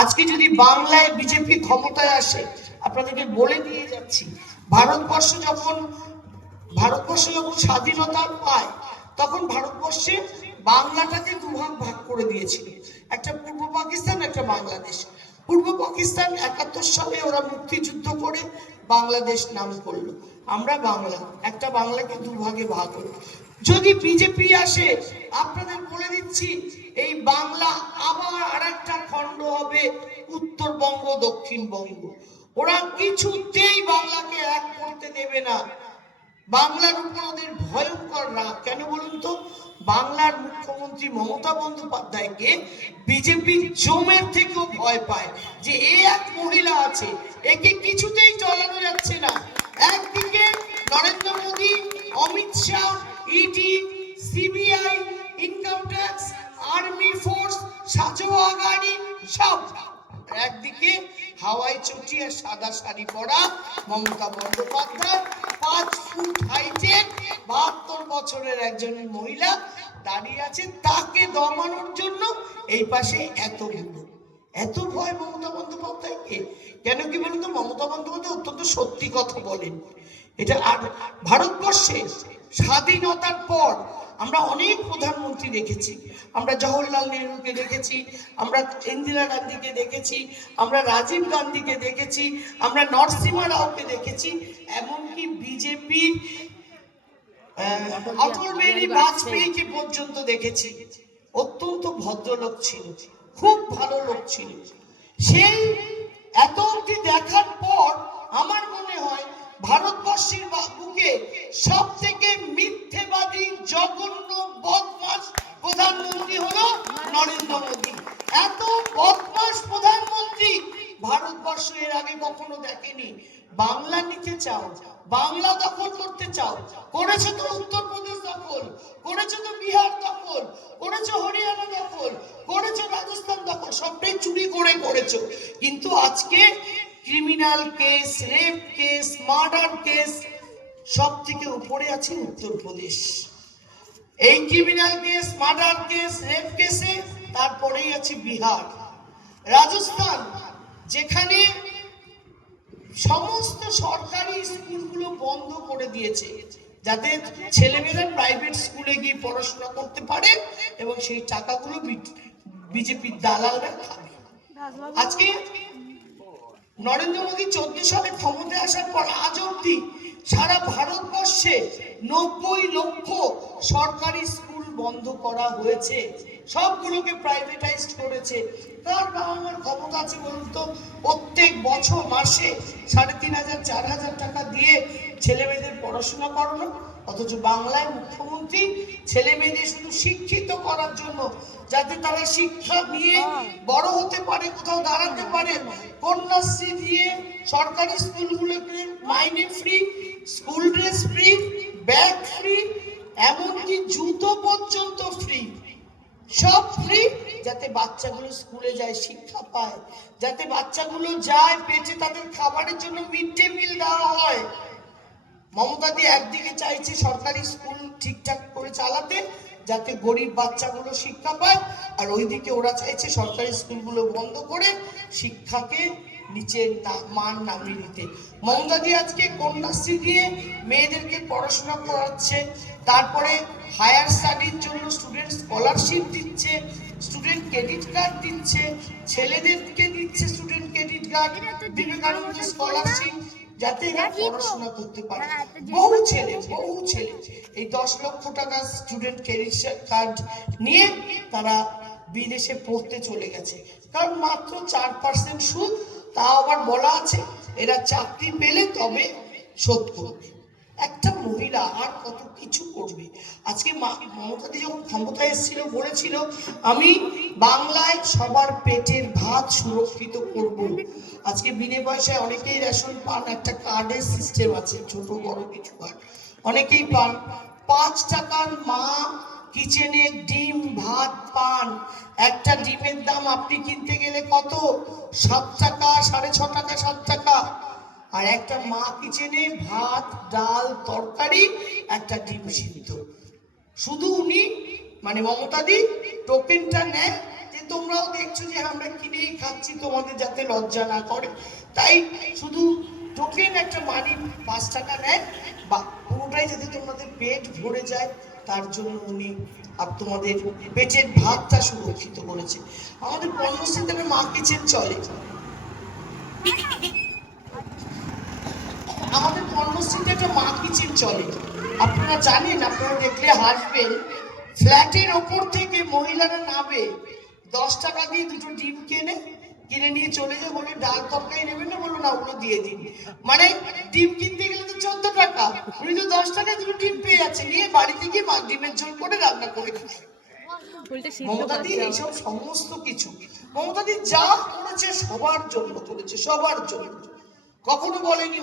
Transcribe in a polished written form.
আজকে যদি বাংলায় বিজেপি ক্ষমতায় আসে, আপনাদেরকে বলে দিয়ে যাচ্ছি, ভারতবর্ষ যখন স্বাধীনতা পায় তখন ভারতবর্ষে বাংলাটাকে দুভাগ ভাগ করে দিয়েছিল, একটা পূর্ব পাকিস্তান, একটা বাংলাদেশ। পূর্ব পাকিস্তান 71 সালে ওরা মুক্তিযুদ্ধ করে বাংলাদেশ নাম করলো, আমরা বাংলা, একটা বাংলাকে দুভাগে ভাগ হলো। যদি বিজেপি আসে, আপনাদের বলে দিচ্ছি, এই বাংলা আবার আরেকটা খণ্ড হবে, উত্তরবঙ্গ দক্ষিণবঙ্গ। ওরা কিছুতেই বাংলাকে এক করতে দেবে না। বাংলার উপর ওদের ভয়ঙ্কর রাগ। কেন বলুন তো? বাংলার মুখ্যমন্ত্রী মমতা বন্দ্যোপাধ্যায়কে বিজেপি জমের থেকেও ভয় পায়, যে এ এক মহিলা আছে, একে কিছুতেই চলানো যাচ্ছে না। একদিকে Narendra Modi, Amit Shah, ED, CBI, income tax, army force, সাজোয়া গাড়ি সব, একদিকে হাওয়াই চটি আর সাদা শাড়ি পরা মমতা বন্দ্যোপাধ্যায়, 5 ফুট হাইটের 72 বছরের একজন মহিলা দাঁড়িয়ে আছে, তাকে দমানোর জন্য এই পাশে এত ভয় মমতা বন্দ্যোপাধ্যায়কে। কেন কি বলুন তো? মমতা বন্দ্যোপাধ্যায় অত্যন্ত সত্যি কথা বলেন। এটা আর ভারতবর্ষে স্বাধীনতার পর আমরা অনেক প্রধানমন্ত্রী দেখেছি, আমরা জওহরলাল নেহরুকে দেখেছি, আমরা ইন্দিরা গান্ধীকে দেখেছি, আমরা রাজীব গান্ধীকে দেখেছি, আমরা নরসিংহ রাওকে দেখেছি, এমনকি বিজেপির অটল বিহারী বাজপেয়ীকে পর্যন্ত দেখেছি। অত্যন্ত ভদ্রলোক ছিল, খুব ভালো লোক ছিল। সেই এত অবধি দেখার পর আমার মনে হয় ভারতবর্ষের বুকে সব থেকে মিথ্যেবাদী, জঘন্য, বদমাশ প্রধানমন্ত্রী হলো নরেন্দ্র মোদী। এত বদমাশ প্রধানমন্ত্রী ভারতবর্ষ এর আগে কখনো দেখেনি। বাংলা নিতে চাও, বাংলা দখল করতে চাও, করেছো তো উত্তরপ্রদেশ দখল, করেছো তো বিহার দখল, করেছো হরিয়ানা দখল, করেছো রাজস্থান দখল, সবটাই চুরি করে করেছো। কিন্তু আজকে criminal case, rape case, murder case, সব থেকে উপরে আছে উত্তরপ্রদেশ। এই criminal case, murder case, rape কেসে তারপরেই আছে বিহার, রাজস্থান, যেখানে সমস্ত সরকারি স্কুলগুলো বন্ধ করে দিয়েছে, যাতে ছেলেমেয়েরা প্রাইভেট স্কুলে গিয়ে পড়াশোনা করতে পারে এবং সেই টাকাগুলো বিজেপির দালালরা খাবে। আজকে নরেন্দ্র মোদী 14 সালে ক্ষমতায় আসার পর আজ অব্দি সারা ভারতবর্ষে 90 লক্ষ সরকারি স্কুল বন্ধ করা হয়েছে, সবগুলোকে প্রাইভেটাইজড করেছে। কার বাবা মার ক্ষমতা আছে বলুন তো? প্রত্যেক বছর মাসে 3,500 4,000 টাকা দিয়ে ছেলে মেয়েদের পড়াশোনা করানো, অথচ বাংলায় মুখ্যমন্ত্রী ছেলে মেয়েদের শুধু শিক্ষিত করার জন্য, যাতে তারা শিক্ষা নিয়ে বড় হতে পারে, কোথাও দাঁড়াতে পারে, কন্যাশ্রী দিয়ে সরকারি স্কুলগুলোকে মাইনে free, school dress free, bag free, এমনকি জুতো পর্যন্ত ফ্রি, সব ফ্রি, যাতে বাচ্চাগুলো স্কুলে যায়, শিক্ষা পায়, যাতে বাচ্চাগুলো যায় পেটে তাদের খাবারের জন্য মিড ডে মিল দেওয়া হয়। মমতাদি একদিকে চাইছে সরকারি স্কুল ঠিকঠাক করে চালাতে, যাতে গরিব বাচ্চাগুলো শিক্ষা পায়, আর ওইদিকে ওরা চাইছে সরকারি স্কুলগুলো বন্ধ করে শিক্ষাকে নিচের মান নামিয়ে দিতে। মমতাদি আজকে কন্যাশ্রী দিয়ে মেয়েদেরকে পড়াশোনা করাচ্ছে, তারপরে হায়ার স্টাডির জন্য স্টুডেন্ট স্কলারশিপ দিচ্ছে, স্টুডেন্ট ক্রেডিট কার্ড দিচ্ছে, ছেলেদেরকে দিচ্ছে student credit card, Vivekananda scholarship, যাতে এরা পড়াশোনা করতে পারে। বহু ছেলে এই 10 লক্ষ টাকা স্টুডেন্ট ক্রেডিট কার্ড নিয়ে তারা বিদেশে পড়তে চলে গেছে, কারণ মাত্র 4% সুদ, তাও আবার বলা আছে এরা চাকরি পেলে তবে শোধ করবে। একটা মহিলা আর কত কিছু করবে। আজকে মমতাদি যখন ক্ষমতায় এসেছিল বলেছিল, আমি বাংলায় সবার পেটের ভাত সুরক্ষিত করব। আজকে বিনে পয়সায় অনেকেই রেশন পান, একটা কার্ডের সিস্টেম আছে, ছোট বড় কিছু কার্ড অনেকেই পান। 5 টাকার মা কিচেনে ডিম ভাত পান। একটা ডিমের দাম আপনি কিনতে গেলে কত? 7 টাকা, 6.5 টাকা, 7 টাকা। আর একটা মা কিচেনে ভাত, ডাল, তরকারি, একটা ডিম সিদ্ধ। শুধু উনি মানে মমতাদি টোকেনটা নেয় যে তোমরাও দেখছো যে আমরা কিনেই খাচ্ছি, তোমাদের যাতে লজ্জা না করে, তাই শুধু টোকেন একটা মানি 5 টাকা নেয়, বা পুরোটাই যাতে তোমাদের পেট ভরে যায় তার জন্য উনি তোমাদের পেটের ভাতটা সুরক্ষিত করেছে। আমাদের কর্মস্থিতে মা কিচেন চলে, আমাদের কর্মস্থিতে একটা মা কিচেন চলে। আপনারা জানেন, আপনারা দেখলে হাসবেন, ফ্ল্যাটের ওপর থেকে মহিলারা নামে 10 টাকা দিয়ে 2টো ডিম কিনে নিয়ে চলে যায়, বলে ডাল তরকারি নেবেন না, বলো না ওগুলো দিয়ে দিন। মানে ডিম কিনতে গেলে তো 14 টাকা, উনি তো 10 টাকায় 2টো ডিম পেয়ে যাচ্ছে, নিয়ে বাড়িতে গিয়ে ডিমের ঝোল করে রান্না করে খায়। মমতাদি এইসব সমস্ত কিছু, মমতাদি যা করেছে সবার জন্য করেছে, সবার জন্য, কখনো বলেনি